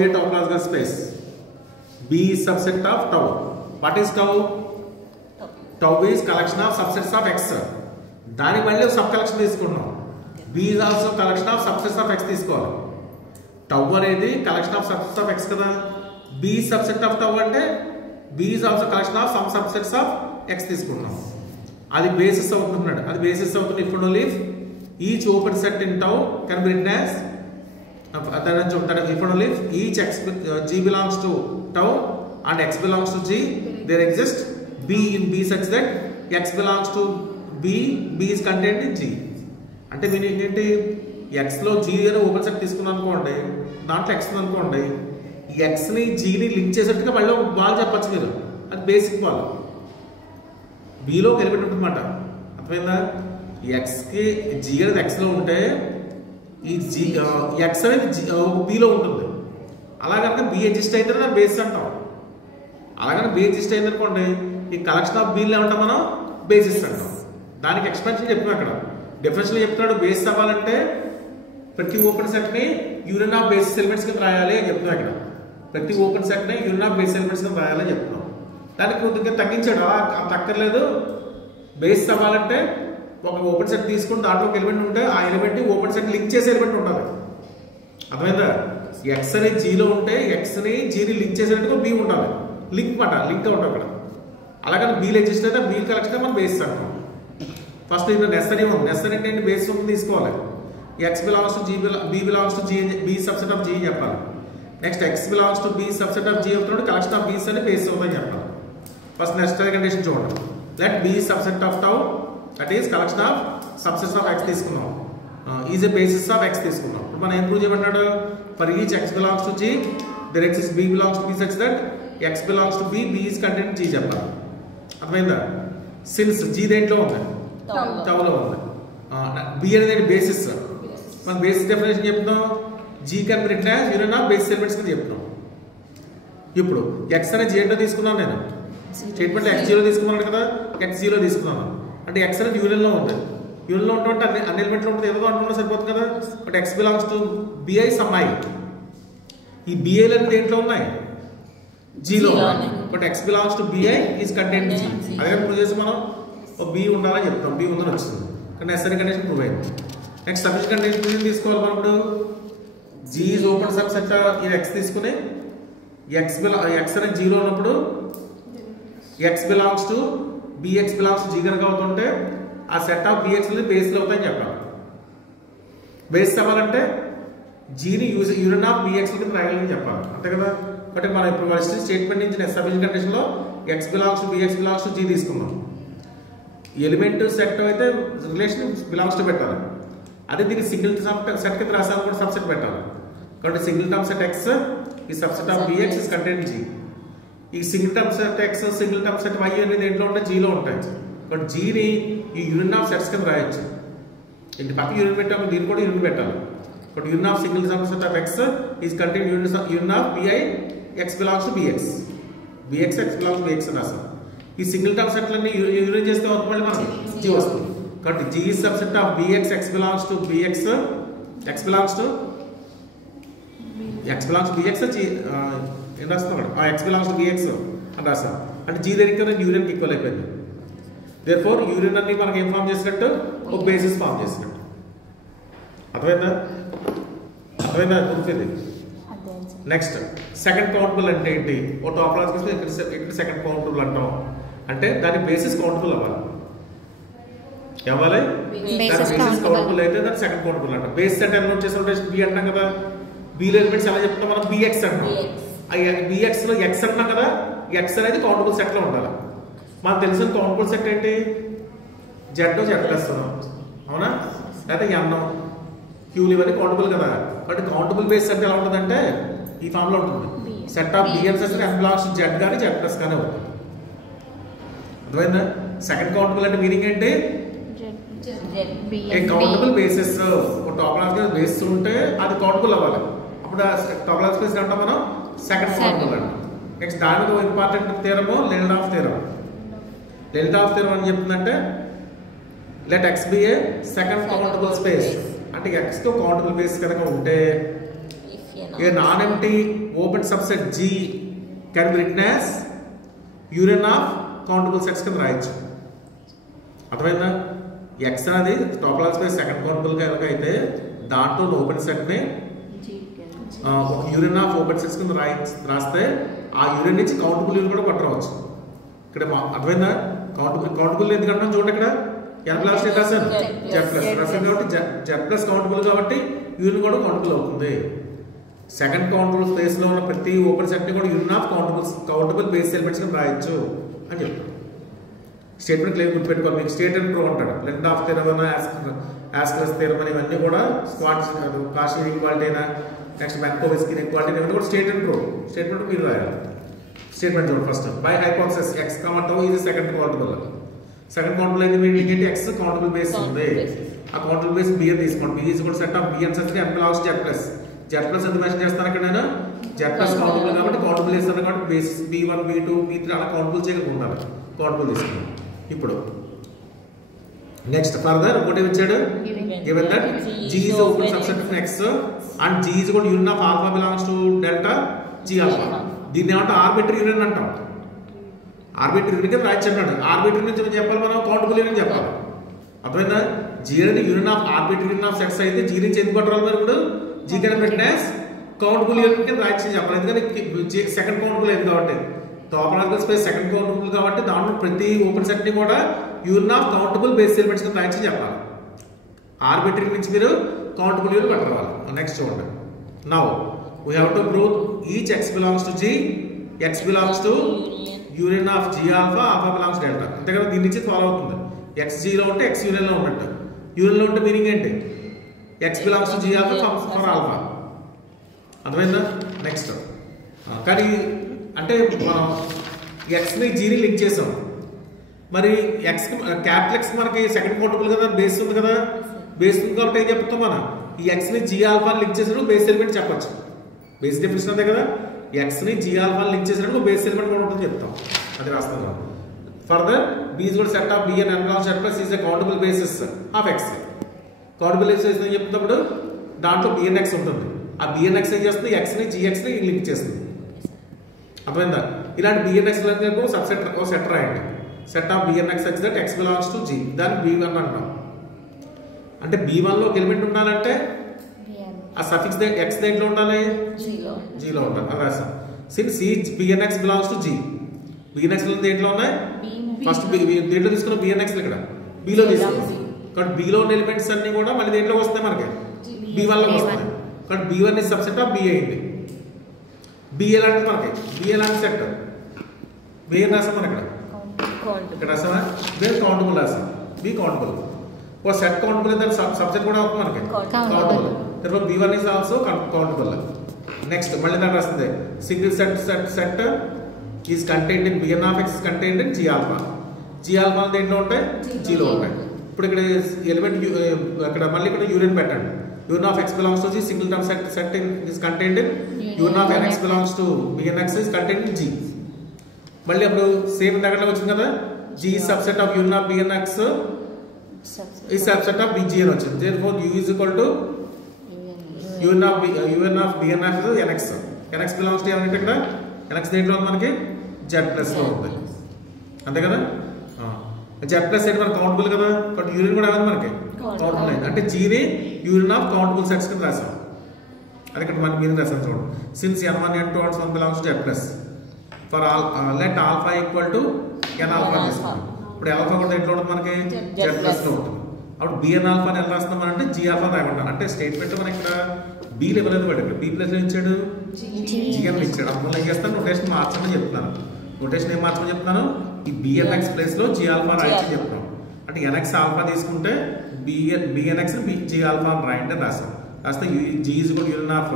topological space. B is subset of tau. What is tau? Tau is collection of subsets of X. దాని మళ్ళీ sub collection తీసుకున్నాం. B is also collection of subsets of X తీసుకోవాలి. tau అనేది collection of subsets of X కదా. B is subset of tau అంటే B is also collection of some subsets of X తీసుకున్నాం. అది basis అవుతున్నాడు. అది basis అవుతుంది if and only if each open set in tau can be written as if and only if each X G belongs to tau and X belongs to G, there exists B in B such that X belongs to B, B is contained in G. అంటే మీరు ఏంటి Xలో G అని open set తీసుకున్నాను అనుకోండి, దాంట్లో X అనుకోండి, Xని Gని link చేసేట్టుగా మళ్ళీ ఒక బాల్ చెప్పచ్చు మీరు. అది బేసిక్ బాల్ Bలోకి ఎలిమెంట్ ఉంటుందన్నమాట. అర్థమైందా? Xకి G అనేది Xలో ఉంటే ఈ X అనేది Bలో ఉంటుంది. అలా కనుక B ఎగ్జిస్ట్ అయితే దాన్ని బేసిస్ అంటాం. అలాగని B ఎగ్జిస్ట్ అయింది అనుకోండి, ఈ కలెక్షన్ ఆఫ్ Bలో ఏమంటాం మనం? బేసిస్ అంటాం. దానికి ఎక్స్పెన్షన్ చెప్తున్నాం అక్కడ. డిఫరెన్షియల్ చెప్తున్నాడు బేసిస్ అవ్వాలంటే ప్రతి ఓపెన్ సెట్ని యూనియన్ ఆఫ్ బేసిస్ ఎలిమెంట్స్ కింద రాయాలి అని చెప్తున్నాం ఇక్కడ. ప్రతి ఓపెన్ సెట్ని యూనియన్ ఆఫ్ బేసిస్ ఎలిమెంట్స్ కింద రాయాలని చెప్తున్నాం. దానికి కొద్దిగా తగ్గించాడు, అంత అక్కర్లేదు. బేసిస్ అవ్వాలంటే ఒక ఓపెన్ సెట్ తీసుకుని దాంట్లో ఒక ఎలిమెంట్ ఉంటే ఆ ఎలిమెంట్ ఓపెన్ సెట్ లింక్ చేసే ఎలిమెంట్ ఉండాలి. అర్థమైందా? ఎక్స్ అనేది జీలో ఉంటే ఎక్స్ని జీని లింక్ చేసేటట్టుగా బి ఉండాలి. లింక్ మాట లింక్ ఉంటుంది అక్కడ. అలాగని బీలు ఎగ్జిస్ట్ అయితే బీ కలెక్షన్ మనం బేసిస్ అంటాం. ఫస్ట్ ఇక్కడ నెసరీ ఉంది. నెసరీ అంటే బేసిస్ ఉంది తీసుకోవాలి. X belongs to G B belongs to G, B subset of G చెప్పాలి. Next X belongs to B subset of G అవుతున్నాడు, కలెక్షన్ ఆఫ్ బీస్ అని బేసిస్ అవుతాయని చెప్పాలి. ఫస్ట్ నెక్స్ట్ కండిషన్ చూడండి. Let B subset of tau, that is collection of subsets of X తీసుకున్నాం. Is a basis of X తీసుకున్నాం. ఇప్పుడు మనం ఏం ప్రూవ్ చేయమంటాడు? For each X belongs to G there exist B belongs to B such that X belongs to B, B is content G చెప్పాలి. అర్థమైందా? Since G దేంట్లో ఉంది? టౌలో ఉంది. బి అనేది బేసిస్. మనం బేసిస్ డెఫినేషన్ చెప్తున్నాం. G can be written as union of basis elements కింద చెప్తున్నాం. ఇప్పుడు ఎక్స్ అనేది జీ ఏంటో తీసుకున్నాను నేను. స్టేట్మెంట్ ఎక్స్ జీరో తీసుకున్నాను కదా, ఎక్స్ జీరో తీసుకున్నాను అంటే ఎక్స్ అనేది యూనియన్లో ఉంది. యూనియన్లో ఉంటుంటే అన్ని ఎలిమెంట్లో ఉంటుంది, ఏదో అంటున్నా సరిపోతుంది కదా. But X belongs to BI sum I. ఈ బిఐలు అనేది దేంట్లో ఉన్నాయి? జీలో ఉన్నాయి. But X belongs to BI is content G. అదే ప్రూవ్ చేసి మనం ఒక బి ఉండాలని చెప్తాం. బి ఉందని వచ్చింది కానీ నెసరీ కండిషన్ ప్రూవ్ అయింది. నెక్స్ట్ సఫిషియెంట్ కండిషన్ తీసుకోవాలి మనం. ఇప్పుడు జీ ఈజ్ ఓపెన్ సబ్సెట్ ఇది ఎక్స్ తీసుకుని ఎక్స్ అనేది జీలో ఉన్నప్పుడు X belongs to BX belongs to G కనుక అవుతుంటే ఆ సెట్ ఆఫ్ బిఎక్స్ బేస్లు అవుతాయని చెప్పాలి. బేస్ అవ్వాలంటే జీని యూనియన్ ఆఫ్ బిఎక్స్ కింద రాయాలని చెప్పాలి. అంతే కదా. బట్ మనం ఇప్పుడు ఫస్ట్ స్టేట్మెంట్ నుంచి సఫిషియెంట్ కండిషన్లో X belongs to BX belongs to G తీసుకున్నాం. ఎలిమెంట్ సెట్ అయితే రిలేషన్ బిలాంగ్స్ టు పెట్టాలి. అదే దీనికి సింగిల్ సెట్ కింద రాసాను కూడా సబ్సెట్ పెట్టాలి. కాబట్టి సింగిల్ టర్మ్ సెట్ ఎక్స్ ఈ subset of BX is content G. ఈ single term set X single term set Y అనేది ఏంట్లో ఉంటాయి? జీలో ఉంటాయి. బట్ జీని ఈ యూనియన్ ఆఫ్ సెట్స్ కింద రాయొచ్చు. ఇంటి పక్క యూనియన్ పెట్టాము, దీన్ని కూడా యూనియన్ పెట్టాలి. But union of single term set of X is content union of BI X belongs to BX, BX X belongs to BX అని రాస్తాం. ఈ సింగిల్ టర్మ్ సెట్లన్నీ యూనియన్ చేస్తే మళ్ళీ మనకి జీ వస్తుంది. కాబట్టి G is subset of BX X belongs to BX, X belongs to BX G ఏం రాస్తాం అక్కడ? ఎక్స్ బిలాంగ్స్ టు బిఎక్స్ అని రాస్తాం. అంటే జీ దగ్గర యూనియన్ ఈక్వల్ అయిపోయింది. దేర్ఫోర్ యూనియన్ అన్ని మనకి ఏం ఫామ్ చేసినట్టు? ఒక బేసిస్ ఫామ్ చేసినట్టు. అర్థమైందా? అర్థమైందా? గుర్తుంది. నెక్స్ట్ సెకండ్ కౌంటబుల్ అంటే ఏంటి? ఓ టాపోలాజికల్ ఇక్కడ సెకండ్ కౌంటబుల్ అంటాం. అంటే దాని బేసిస్ కౌంటబుల్ అవ్వాలి. బేసిస్ కౌంటబుల్ అయితే దాన్ని సెకండ్ కౌంటబుల్ అంటాం. బేస్ సెట్ ఎలిమెంట్ చేసిన బి అంటాం కదా. బిలో ఎలిమెంట్స్ ఎలా చెప్తాం మనం? బిఎక్స్ అంటాం. బిఎక్స్ లో ఎక్స్ అంటాం కదా. ఎక్స్ అనేది కౌంటబుల్ సెట్ లో ఉండాలి. మనకు తెలిసిన కౌంటబుల్ సెట్ ఏంటి? జెడ్ జెడ్ ప్లస్ అవునా, లేదా ఎన్ క్యూలు ఇవన్నీ కౌంటబుల్ కదా. బట్ కౌంటబుల్ బేస్ సెట్ ఎలా ఉంటుందంటే ఈ ఫామ్ లో ఉంటుంది. Set of BN set N belongs to Z కానీ జెడ్ ప్లస్ కానీ ఉంటుంది. అర్థమైందా? సెకండ్ కౌంటబుల్ అంటే మీనింగ్ ఏంటి? A countable basis. ఒక టాపోలాజికల్ బేస్ ఉంటే అది కౌంటబుల్ అవ్వాలి. అప్పుడు టాపోలాజికల్ బేస్ అంటాం మనం సెకండ్ కౌంటబుల్ అంటాం. నెక్స్ట్ దానికి important theorem Lindelof theorem. Lindelof theorem అని చెప్తుందంటే let X be a second countable space. అంటే ఎక్స్ తో కౌంటబుల్ బేస్ కనుక ఉంటే a non empty open subset G can be written as union of countable sets కింద రాయొచ్చు. అర్థమైందా? X అనేది టోపోలాజికల్ స్పేస్ సెకండ్ కౌంటబుల్ కనుక అయితే దాంట్లో ఓపెన్ సెట్ ని ఒక యూనియన్ ఆఫ్ ఓపెన్ సెట్స్ కింద రాస్తే ఆ యూనియన్ నుంచి కౌంటబుల్ యూనియన్ కూడా పట్టవచ్చు. ఇక్కడ అర్థమైందా? కౌంటబుల్ ఎందుకంటే చూడండి ఇక్కడ n ప్లస్ స్టేట్ రాశాను z ప్లస్ రాశాను కాబట్టి z ప్లస్ కౌంటబుల్ కాబట్టి యూనియన్ కూడా కౌంటబుల్ అవుతుంది. సెకండ్ కౌంటబుల్ స్పేస్ లో ఉన్న ప్రతి ఓపెన్ సెట్ ని కూడా union of countable base elements కింద రాయొచ్చు అని చెప్తాను. స్టేట్మెంట్ క్లియర్ గుర్తుపెట్టుకోవాలి. మీకు స్టేట్ అండ్ ప్రో అంటాడు. లెంత్ ఆఫ్ థియరమ్ యాస్కరస్ థియరమ్ ఇవన్నీ కూడా స్క్వాట్ కాషీ ఈక్వాలిటీ అయినా నెక్స్ట్ మ్యాన్కోవిస్కి ఈక్వాలిటీ ఇవన్నీ కూడా స్టేట్ అండ్ ప్రో స్టేట్మెంట్ మీరు రాయాలి. స్టేట్మెంట్ చూడండి ఫస్ట్ బై హైపోథెసిస్ x, τ ఇది సెకండ్ కౌంటబుల్. సెకండ్ కౌంటబుల్ అయితే మీరు ఇండికేట్ x కౌంటబుల్ బేస్ ఉంది. ఆ కౌంటబుల్ బేస్ b అని తీసుకోండి. b ఈజ్ కూడా set of b and set n plus z plus ఎంత మెన్షన్ చేస్తాను ఇక్కడ నేను z ప్లస్ కౌంటబుల్ కాబట్టి కౌంటబుల్ చేస్తాను కాబట్టి బేస్ b1 b2 b3 అలా కౌంటబుల్ చేయకుండా ఉండాలి. కౌంటబుల్ తీసుకున్నాం. ఇప్పుడు నెక్స్ట్ ఫర్దర్ ఒకటి ఇచ్చాడు given that G is open subset of X and G is కూడా union of alpha belongs to delta G alpha. దీన్ని ఏమంటాం ఆర్బిటరీ యూనియన్ అంటాం. ఆర్బిటరీ యూనియన్ కింద రాయొచ్చు అన్నాడు. ఆర్బిటరీ నుంచి చెప్పాలి మనం కౌంటబుల్ యూనియన్ చెప్పాలి. అర్థమైందా? G అనేది union of arbitrary union of sets అయితే G నుంచి ఎందుకు పట్టాలి మరి ఇప్పుడు G కింద పెట్టిన కౌంటబుల్ యూనియన్ కింద రాయొచ్చు చెప్పాలి. ఎందుకంటే సెకండ్ కౌంటబుల్ అయింది కాబట్టి టోపోలాజికల్ స్పేస్ సెకండ్ కౌంటబుల్ కాబట్టి దాంట్లో ప్రతి ఓపెన్ సెట్ ని కూడా union of countable base elements కింద రాయొచ్చు చెప్పాలి. ఆర్బిటరీ నుంచి మీరు కౌంటబుల్ యూనియన్ పట్టరావాలి. నెక్స్ట్ చూడండి. Now we have to prove each x belongs to G, x belongs to union of G alpha, alpha belongs to delta. అంతే కదా? దీని నుంచి ఫాలో అవుతుంది. x G లో ఉంటే x యూనియన్ లో ఉన్నట్టు. యూనియన్ లో ఉంటే మీనింగ్ ఏంటి? x belongs to G alpha for alpha. అర్థమైందా? నెక్స్ట్ కానీ అంటే మనం x ని G ని లింక్ చేసాం. మరి x క్యాపిటల్ x మనకి సెకండ్ కౌంటబుల్ కదా బేస్ ఉంది కదా బేస్ ఉంది కాబట్టి ఏం చెప్తాం మనం ఈ x ని G ఆల్ఫా లింక్ చేసినప్పుడు బేస్ ఎలిమెంట్ చెప్పొచ్చు. బేస్ డెఫినిషన్ అంతే కదా x ని G ఆల్ఫా లింక్ చేసినప్పుడు బేస్ ఎలిమెంట్ కూడా ఉంటుంది చెప్తాం. అది రాస్తాం. ఫర్దర్ b is కూడా set of b and n belongs to plus is a countable basis of x. Countable basis అని చెప్తున్నప్పుడు దాంట్లో b and x ఉంటుంది. ఆ b and x ఏం చేస్తుంది x ని gx ని లింక్ చేస్తుంది. అర్థమైందా? ఇలాంటి b and x లకు సబ్సెట్ ఓ సెట్ రాయండి. Set of b and x such that x belongs to G దాన్ని b1 అంటాం. అంటే b1 లో ఎలిమెంట్ ఉండాలంటే ఆ సఫిక్స్ x దేంట్లో ఉండాలి G లో ఉండాలి. అది రాసాం. Since b and x belongs to G b and x దేంట్లో ఉన్నాయి ఫస్ట్ దేంట్లో తీసుకున్న b and x ఇక్కడ b లో తీసుకున్నాం కాబట్టి b లో ఉన్న ఎలిమెంట్స్ అన్ని కూడా మళ్ళీ దేంట్లోకి వస్తాయి మనకి b1 లోకి వస్తాయి. కాబట్టి b1 is subset of b అయింది. b ఎలాంటి మనకి b ఎలాంటి సెట్ b రాసాం మనం ఇక్కడ రాసామా b కౌంటబుల్ రాసాం b కౌంటబుల్ ఓ సెట్ కౌంటబుల్ అయితే సబ్జెక్ట్ కూడా అవుతుంది మనకి కౌంటబుల్. తర్వాత b1 is also countable. Next మళ్ళీ దాని రాస్తుంది single set is contained in bn of x is contained in G alpha. G alpha దేంట్లో ఉంటాయి G లో ఉంటాయి. ఇప్పుడు ఇక్కడ ఎలిమెంట్ ఇక్కడ మళ్ళీ ఇక్కడ యూనియన్ పెట్టండి. union of x belongs to G single term set is contained in union of nx belongs to bnx is contained in G. మళ్ళీ అప్పుడు సేమ్ దగ్గరలో వచ్చింది కదా G is subset of union of bnx is subset of bg అని వచ్చింది. therefore u is equal to union of bnx nx. nx belongs to ఏమంటే ఇక్కడ nx దేంట్లో ఉంది మనకి z ప్లస్ లో ఉంది. అంతే కదా? z ప్లస్ అంటే మనకి కౌంటబుల్ కదా బట్ యూనియన్ కూడా ఏమైంది మనకి కౌంటబుల్ అయింది. అంటే G ని యూనియన్ ఆఫ్ కౌంటబుల్ సెట్స్ కింద రాసాం. అది ఇక్కడ మనకి మీనింగ్ రాసాం చూడండి. Since n1 n2 and 1 belongs to z plus for let alpha equal to n alpha తీసుకుంటాం. ఇప్పుడు ఆల్ఫా కూడా దేంట్లో ఉంటుంది మనకి z ప్లస్ లో ఉంటుంది. అప్పుడు bn alpha ని ఎలా రాస్తాం అంటే G alpha రాయమంటాం. అంటే స్టేట్మెంట్ మనకి ఇక్కడ b లెవెల్ అనేది పడింది. b ప్లస్ ఇచ్చాడు g అని ఇచ్చాడు. అందువల్ల ఏం చేస్తాను నోటేషన్ మార్చమని చెప్తున్నాను. నోటేషన్ ఏం మార్చమని చెప్తున్నాను ఈ bnx ప్లేస్ లో g alpha రాయొచ్చని చెప్తున్నాం. అంటే nx ఆల్ఫా తీసుకుంటే bnx ని g alpha అని రాయండి అని రాస్తాం. రాస్తే g is equal to union of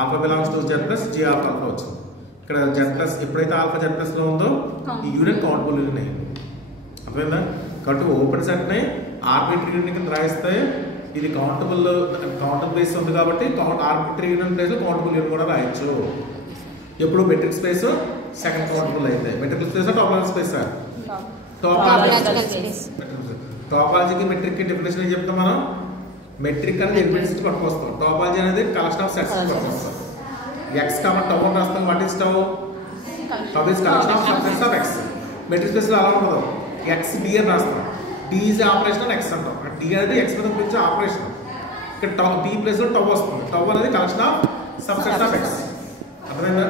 alpha belongs to z plus g alpha alpha వచ్చింది. ఇక్కడ z ప్లస్ ఎప్పుడైతే ఆల్ఫా z ప్లస్ లో ఉందో ఈ యూనియన్ కౌంటబుల్ యూనియన్ అయింది. అర్థమైందా? కాబట్టి ఓపెన్ సెట్ ని ఆర్బిటరీ యూనియన్ కింద రాయిస్తే ఇది కౌంటబుల్ బేస్ ఉంది కాబట్టి ఆర్బిటరీ యూనియన్ ప్లేస్ లో కౌంటబుల్ యూనియన్ కూడా రాయొచ్చు. ఎప్పుడు మెట్రిక్ స్పేస్ సెకండ్ కౌంటబుల్ అయితే మెట్రిక్ స్పేస్ టోపోలాజికల్ స్పేస్ టోపాలజీకి మెట్రిక్ కి డెఫినేషన్ ఏం చెప్తాం మనం మెట్రిక్ అనేది ఎలిమెంట్స్ నుంచి పట్టుకొస్తాం. టోపాలజీ అనేది కలెక్షన్ ఆఫ్ సెట్స్ నుంచి పట్టుకొస్తాం. ఎక్స్ కామన్ టౌ అని రాస్తాం. What is tau? Tau is collection of subsets of X. Metric space లో అలా ఉండదు. ఎక్స్ డి అని రాస్తాం. డి ఈజ్ ఆపరేషన్ అని ఎక్స్ అంటాం. డి అనేది ఎక్స్ మీద గురించి ఆపరేషన్. ఇక్కడ టౌ డి ప్లేస్ లో టౌ వస్తుంది. టౌ అనేది collection of subsets of X. అర్థమైందా?